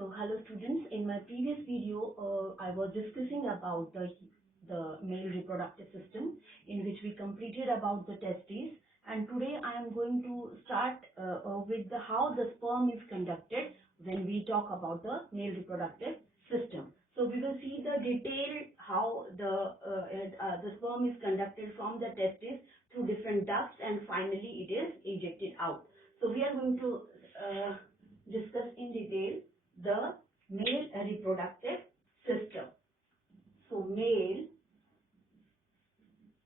So hello students, in my previous video I was discussing about the male reproductive system, in which we completed about the testes, and today I am going to start with how the sperm is conducted when we talk about the male reproductive system. So we will see the detail how the sperm is conducted from the testes through different ducts, and finally it is ejected out. So we are going to discuss in detail the male reproductive system. So male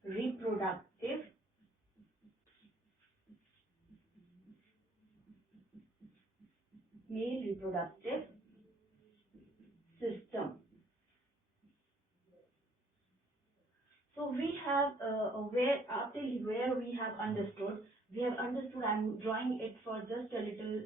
reproductive system. So we have where we have understood. I'm drawing it for just a little.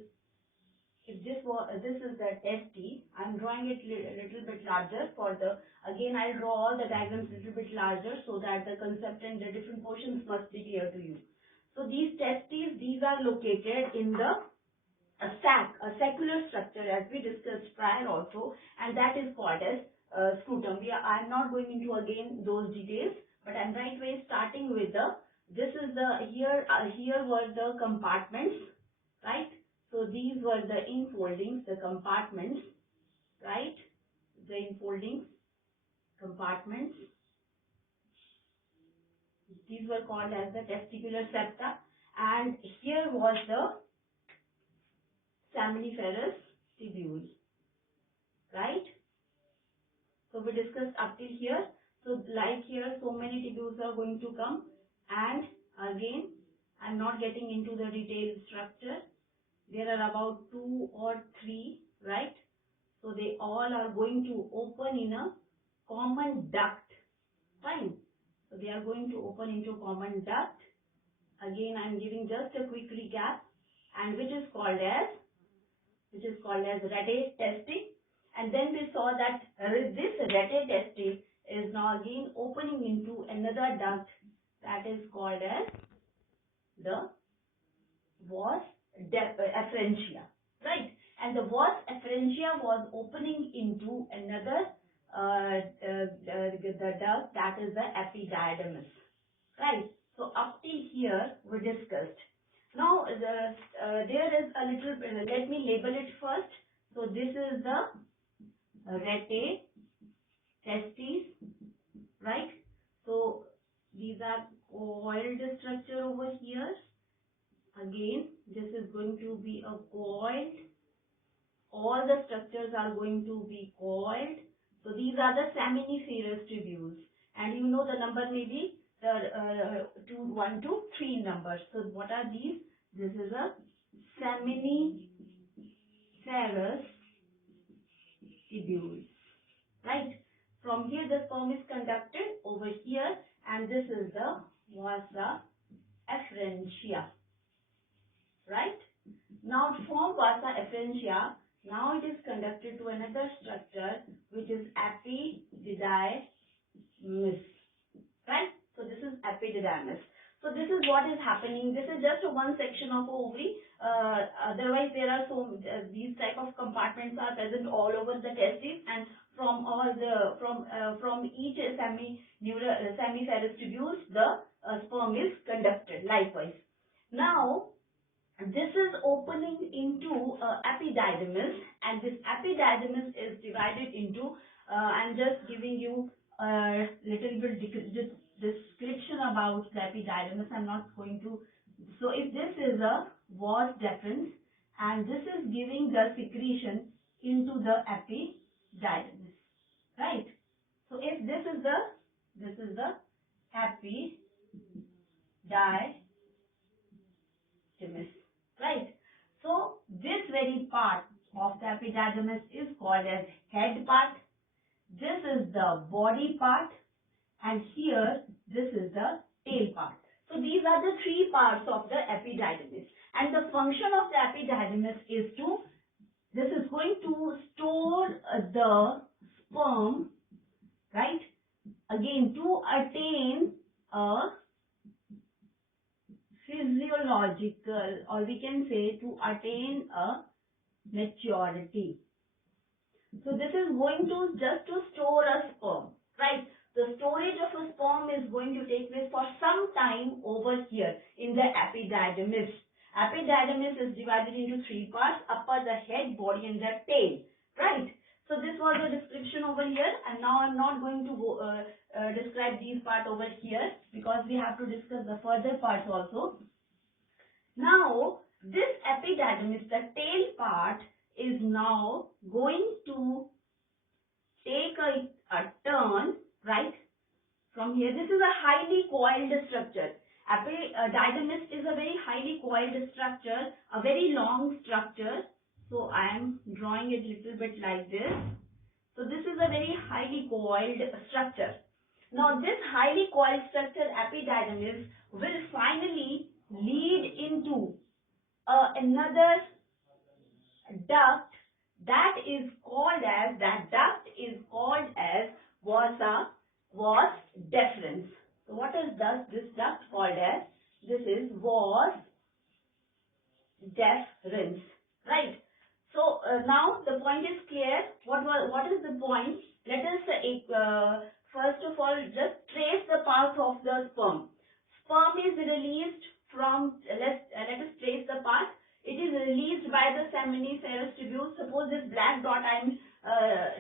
If this is the testes, I'm drawing it little bit larger for the, again I'll draw all the diagrams little bit larger so that the concept and the different portions must be clear to you. So these testes, these are located in a sacular structure, as we discussed prior also, and that is called as scrotum. I'm not going into again those details, but I'm right away starting with here were the compartments, right? So these were the infoldings, the compartments, right? The infoldings, compartments. These were called as the testicular septa, and here was the seminiferous tubule, right? So we discussed up till here. So like here, so many tubules are going to come, and again, I'm not getting into the detailed structure. There are about 2 or 3, right? So they all are going to open in a common duct. Fine. So they are going to open into common duct. Again, I'm giving just a quick recap, and which is called as rete testi. And then we saw that this rete testi is now again opening into another duct that is called as the vas efferentia, right? And the vas efferentia was opening into another the duct, that is the epididymis, right? So up till here we discussed. Now there is a little, let me label it first. So this is the rete testes, right? So these are coiled structure over here. Again, this is going to be a coiled. All the structures are going to be coiled. So these are the seminiferous tubules, and you know the number may be the 1 to 3 numbers. So what are these? This is a seminiferous tubules, right? From here the sperm is conducted over here, and this is the vasa efferentia, right? Now from vasa efferentia, now it is conducted to another structure which is epididymis, right? So this is epididymis. So this is what is happening. This is just one section of ovary. Otherwise, there are these type of compartments are present all over the testes, and from each seminiferous tubules, the sperm is conducted likewise. Now this is opening into epididymis, and this epididymis is divided into, I'm just giving you a little bit description about the epididymis. I'm not going to, so if this is a vas deferens, and this is giving the secretion into the epididymis, right? So if this is the epididymis, right? So this very part of the epididymis is called as head part. This is the body part, and here this is the tail part. So these are the 3 parts of the epididymis, and the function of the epididymis is this is going to store the sperm, right? Again, to attain a physiological, or we can say to attain a maturity, So this is going to just to store a sperm, right? The storage of a sperm is going to take place for some time over here in the epididymis. Epididymis is divided into three parts: upper, the head, body, and the tail, right? So this was the description over here, and now I'm not going to describe these parts over here because we have to discuss the further parts also. Now, this epididymis, the tail part, is now going to take a turn, right? From here, this is a highly coiled structure. Epididymis is a very highly coiled structure, a very long structure. So I am drawing it a little bit like this. So this is a very highly coiled structure. Now this highly coiled structure, epididymis, will finally lead into another duct that is called as, vas deferens. So what is this duct called as? This is vas deferens, right? So now the point is clear. What is the point? Let us first of all just trace the path of the sperm. Sperm is released from, let us trace the path. It is released by the seminiferous tubule. Suppose this black dot, I am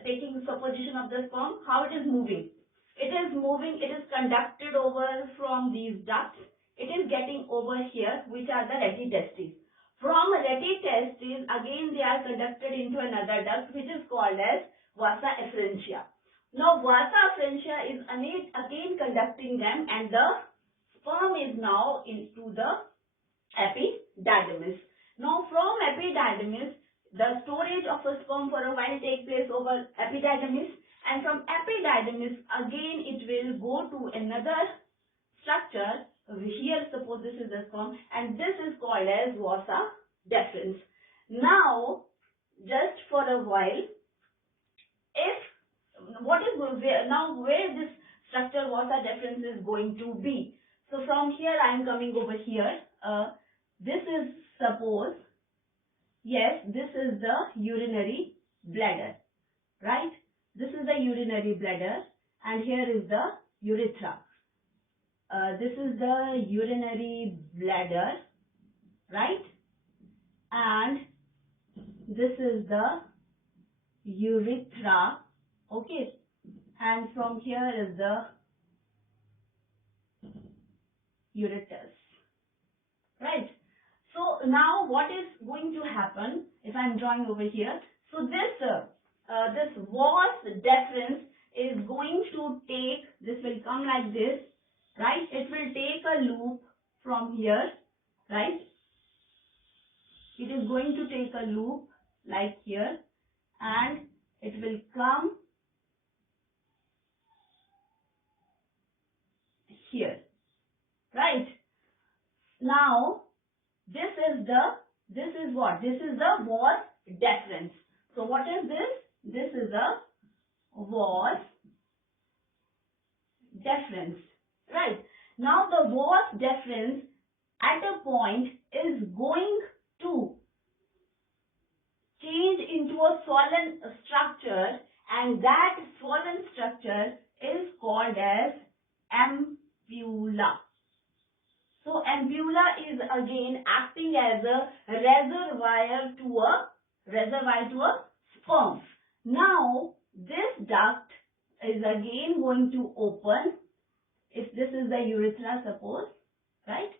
taking the supposition of the sperm. How it is moving? It is moving, it is conducted over from these ducts. It is getting over here, which are the retitestes. From retitestes, again they are conducted into another duct, which is called as vasa efferentia. Now vasa efferentia is again conducting them, and the sperm is now into the epididymis. Now from epididymis, the storage of a sperm for a while take place over epididymis, and from epididymis again it will go to another structure. Here suppose this is the sperm, and this is called as vasa deferens. Now just for a while, where this structure vasa deferens is going to be. So from here I am coming over here. This is, suppose, yes, this is the urinary bladder, right? This is the urinary bladder, and here is the urethra. This is the urinary bladder, right? And this is the urethra, okay? And from here is the ureter, right? So now what is going to happen if I am drawing over here? So this vas deferens is going to take, this will come like this, right? It will take a loop from here, right? It is going to take a loop like here, and it will come here, right? Now this is what? This is the vas deferens. So what is this? This is a vas deferens, right? Now the vas deferens at a point is going to change into a swollen structure, and that swollen structure is called as ampulla. So ampulla is again acting as a reservoir to a sperm. Now this duct is again going to open. If this is the urethra, suppose, right?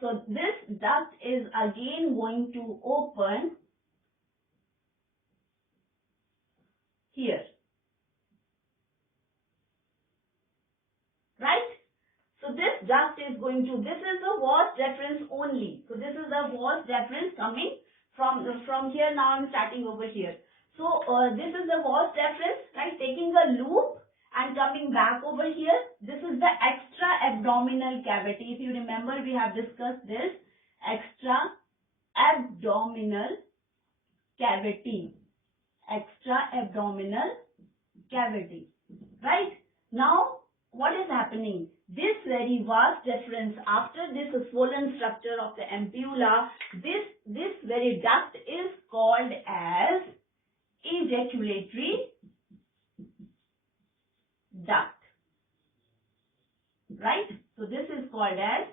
So this duct is again going to open here, right? So this duct is going to, this is the vas deferens only. So this is the vas deferens coming from here. Now I'm starting over here. So this is the vas deferens, right? Taking a loop and coming back over here. This is the extra abdominal cavity. If you remember, we have discussed this extra abdominal cavity. Extra abdominal cavity, right? Now what is happening? This very vas deferens, after this swollen structure of the ampulla, this very duct is called as ejaculatory duct, right? So this is called as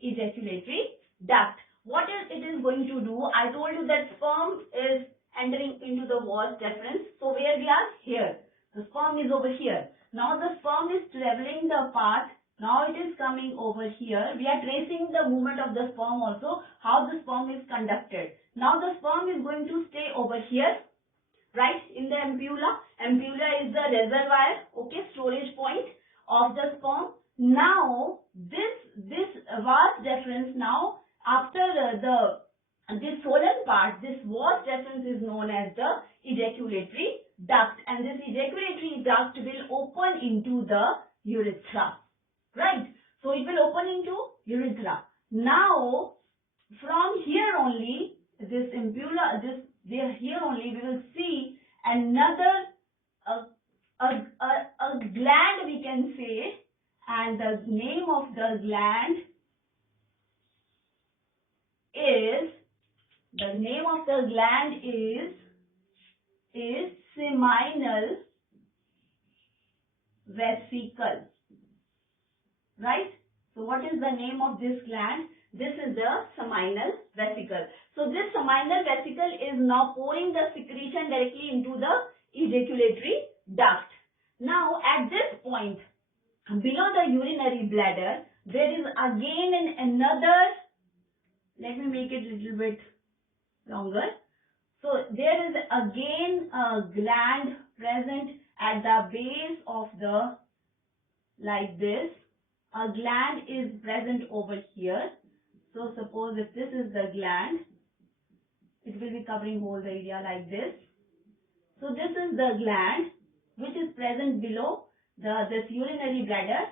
ejaculatory duct. What it is going to do? I told you that sperm is entering into the vas deferens. So where we are? Here. The sperm is over here. Now the sperm is traveling the path. Now it is coming over here. We are tracing the movement of the sperm also, how the sperm is conducted. Now the sperm is going to stay over here, right, in the ampulla. Ampulla is the reservoir, okay, storage point of the sperm. Now this vas deferens, now after this swollen part, this vas deferens is known as the ejaculatory duct, and this ejaculatory duct will open into the urethra, right? So it will open into urethra. Now from here only, this ampulla, here only we will see another a gland, we can say, and the name of the gland is seminal vesicle, right? So what is the name of this gland? This is the seminal vesicle. So this seminal vesicle is now pouring the secretion directly into the ejaculatory duct. Now at this point, below the urinary bladder, there is again another, let me make it a little bit longer. So there is again a gland present at the base of the, like this. A gland is present over here. So suppose if this is the gland, it will be covering whole the area like this. So this is the gland which is present below this urinary bladder,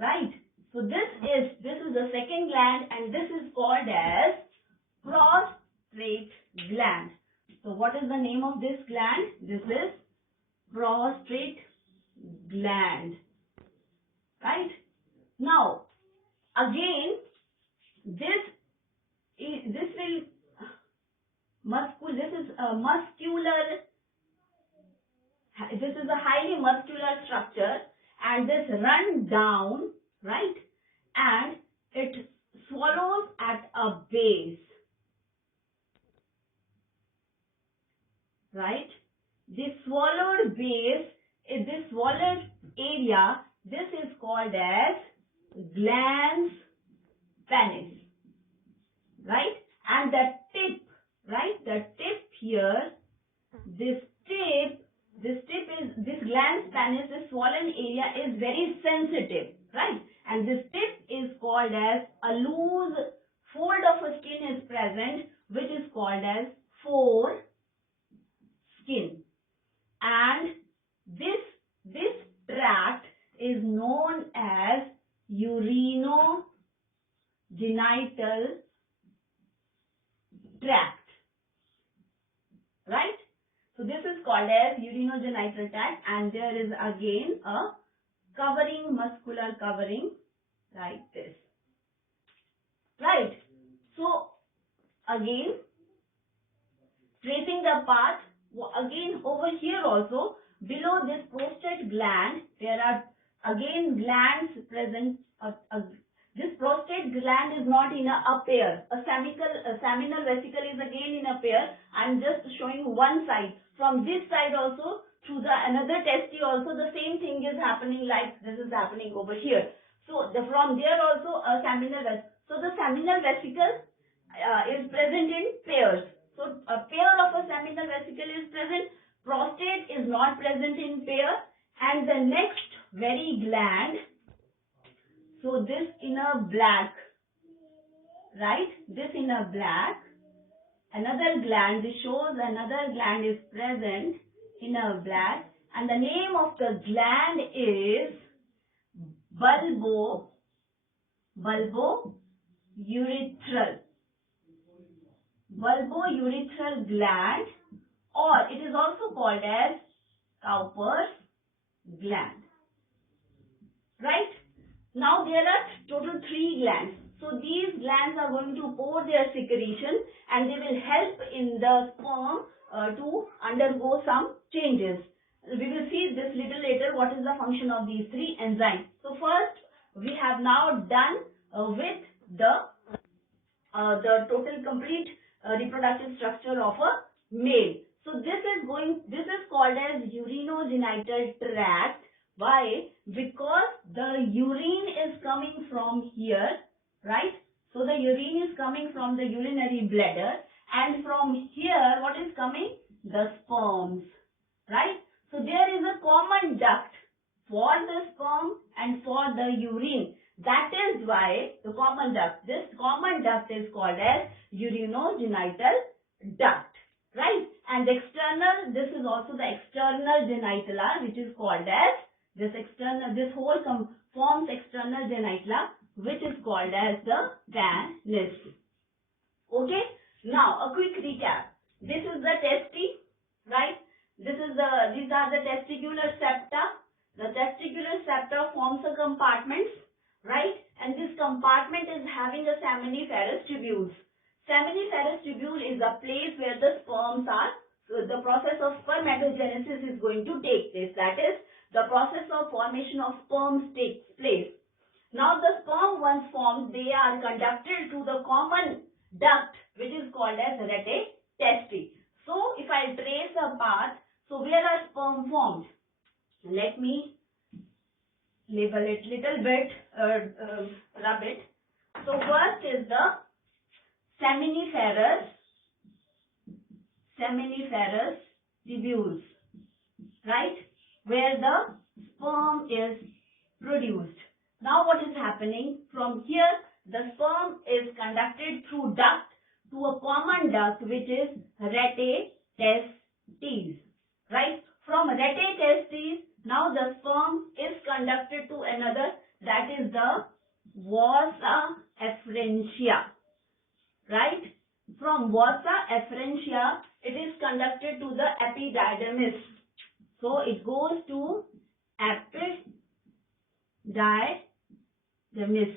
right? So this is the second gland, and this is called as prostate gland. So what is the name of this gland? This is prostate gland, right? Now again, this is a highly muscular structure, and this run down, right, and it swallows at a base, right? This swallowed base, this swallowed area, this is called as glans penis, right? And the tip, right, the tip here, this glans penis, this swollen area is very sensitive, right? And this tip is called as a loose fold of a skin is present, which is called as foreskin. And this tract is known as urinogenital tract, right? So this is called as urinogenital tract, and there is again a covering, muscular covering like this, right? So again, tracing the path, again over here also, below this prostate gland, there are again glands present. This prostate gland is not in a pair. A seminal vesicle is again in a pair. I am just showing one side. From this side also to the another testy also the same thing is happening, like this is happening over here. So from there also a seminal vesicle. So the seminal vesicle is present in pairs. So a pair of a seminal vesicle is present. Prostate is not present in pair. And the next very gland, so this in a black, right? This in a black, another gland, this shows another gland is present in a black, and the name of the gland is bulbourethral gland, or it is also called as Cowper's gland, right? Now there are total 3 glands. So these glands are going to pour their secretion, and they will help in the sperm to undergo some changes. We will see this little later what is the function of these three enzymes. So first we have now done with the total complete reproductive structure of a male. So this is called as urinogenital tract. Why? Because the urine is coming from here, right? So the urine is coming from the urinary bladder, and from here what is coming? The sperms, right? So there is a common duct for the sperm and for the urine. That is why this common duct is called as urinogenital duct, right? And this is also the external genitala, which is called as this whole forms external genitala, which is called as the penis. Okay. Now a quick recap. This is the testy, right? These are the testicular septa. The testicular septa forms a compartment, right? And this compartment is having a seminiferous tubules. Seminiferous tubule is a place where the sperms are. So the process of spermatogenesis is going to take place. That is, the process of formation of sperms takes place. Now the sperm once formed, they are conducted to the common duct, which is called as rete testi. So if I trace a path, so where are sperm formed? Let me label it little bit, rub it. So first is the seminiferous tubules, right? Where the sperm is produced. Now what is happening? From here, the sperm is conducted through duct to a common duct, which is rete testes, right? From rete testes, now the sperm is conducted to another, that is the vasa efferentia, right? From vasa efferentia, it is conducted to the epididymis. So it goes to epididymis,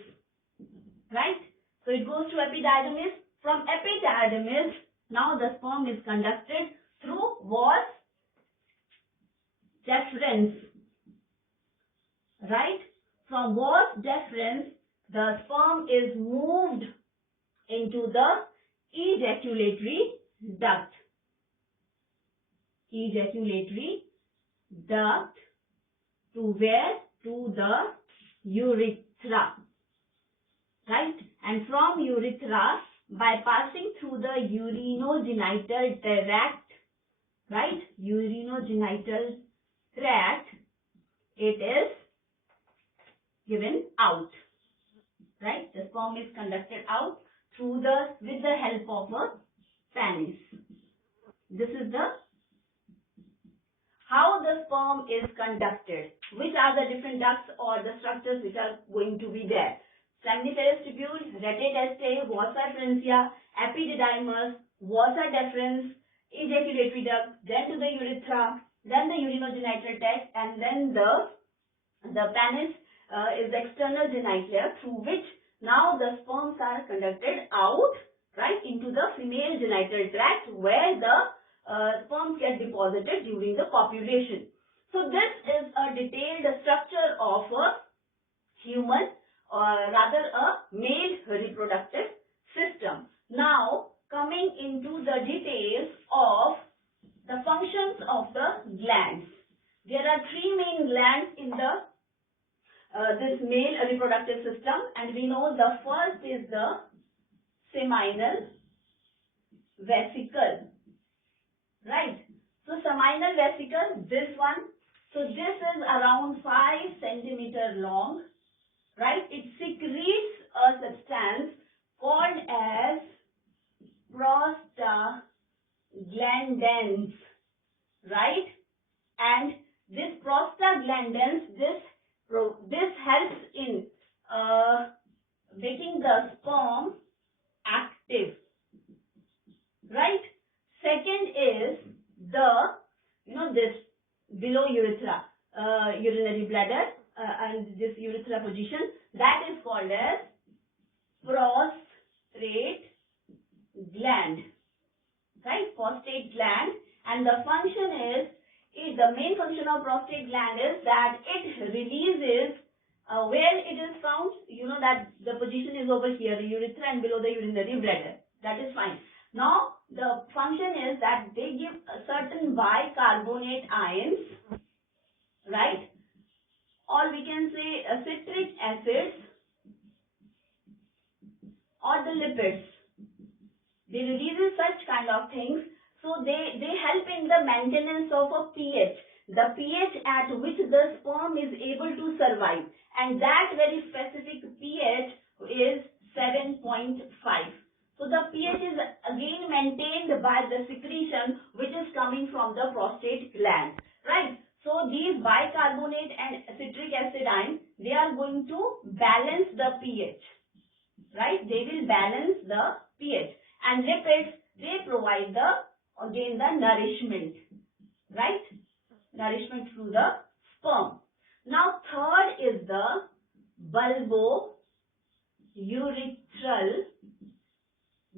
right? So it goes to epididymis. From epididymis, now the sperm is conducted through vas deferens, right? From vas deferens, the sperm is moved into the ejaculatory duct. To where? To the urethra, right? And from urethra, by passing through the urinogenital tract, right? Urinogenital tract, it is given out, right? The sperm is conducted out with the help of a penis. This is how the sperm is conducted. Which are the different ducts or the structures which are going to be there? Seminiferous tubule, rete testae, vasa efferentia, epididymis, vasa deferens, ejaculatory duct, then to the urethra, then the urinogenital tract, and then the penis is the external genitalia, through which now the sperms are conducted out, right, into the female genital tract, where the sperms get deposited during the copulation. So this is a detailed structure of a human, or rather a male reproductive system. Now coming into the details of the functions of the glands. There are three main glands in this male reproductive system, and we know the first is the seminal vesicle, right? So seminal vesicle, this one, so this is around 5 centimeter long, right? It secretes a substance called as prostaglandins, right? And this prostaglandins, this helps in making the sperm active, right? Second is this below urethra, urinary bladder, and this urethra position, that is called as prostate gland, right? Prostate gland, and the function is the main function of prostate gland is that it releases where it is found. You know that the position is over here, the urethra and below the urinary bladder. That is fine. Now the function is that they give certain bicarbonate ions, right? Or we can say citric acids or the lipids. They release such kind of things. So they help in the maintenance of a pH, the pH at which the sperm is able to survive, and that very specific pH is 7.5. So the pH is again maintained by the secretion which is coming from the prostate gland, right? So these bicarbonate and citric acid ions, they are going to balance the pH, right? They will balance the pH. And lipids, they provide again the nourishment, right? Nourishment through the sperm. Now third is the bulbourethral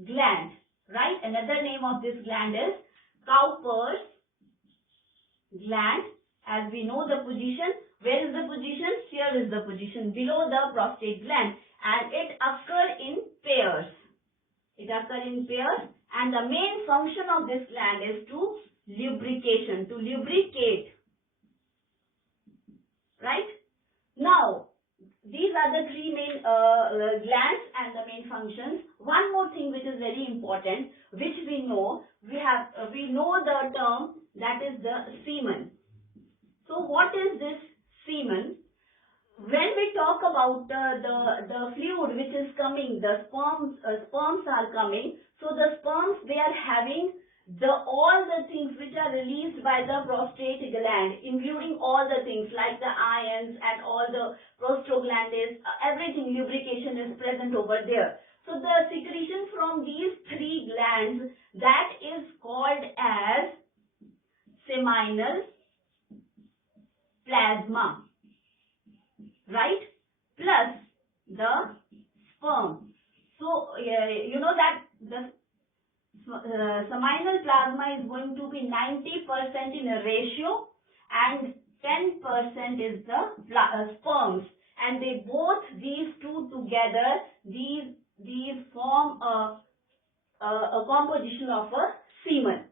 gland, right? Another name of this gland is Cowper's gland. As we know the position, where is the position? Here is the position, below the prostate gland, and it occurs in pairs. It occurs in pairs, and the main function of this gland is to lubricate, right? Now, these are the three main glands and the main functions. One more thing which is very important, which we know, we know the term that is the semen. So what is this semen? When we talk about the fluid which is coming, the sperms are coming. So the sperms, they are having all the things which are released by the prostate gland, including all the things like the ions and all the prostaglandins, everything, lubrication is present over there. So the secretion from these three glands, that is called as seminal plasma, right? Plus the sperm. So you know that the seminal plasma is going to be 90% in a ratio and 10% is the sperms, and they both, these two together, these form a composition of a semen.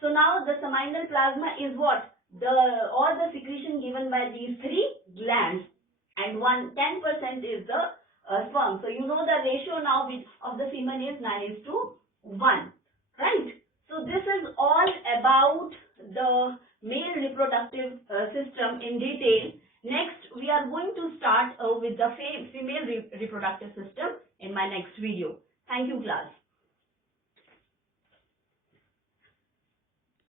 So now the seminal plasma is what? All the secretion given by these three glands, and 10% is the sperm. So you know the ratio now of the semen is 9:1, right? So this is all about the male reproductive system in detail. Next, we are going to start with the female reproductive system in my next video. Thank you, class.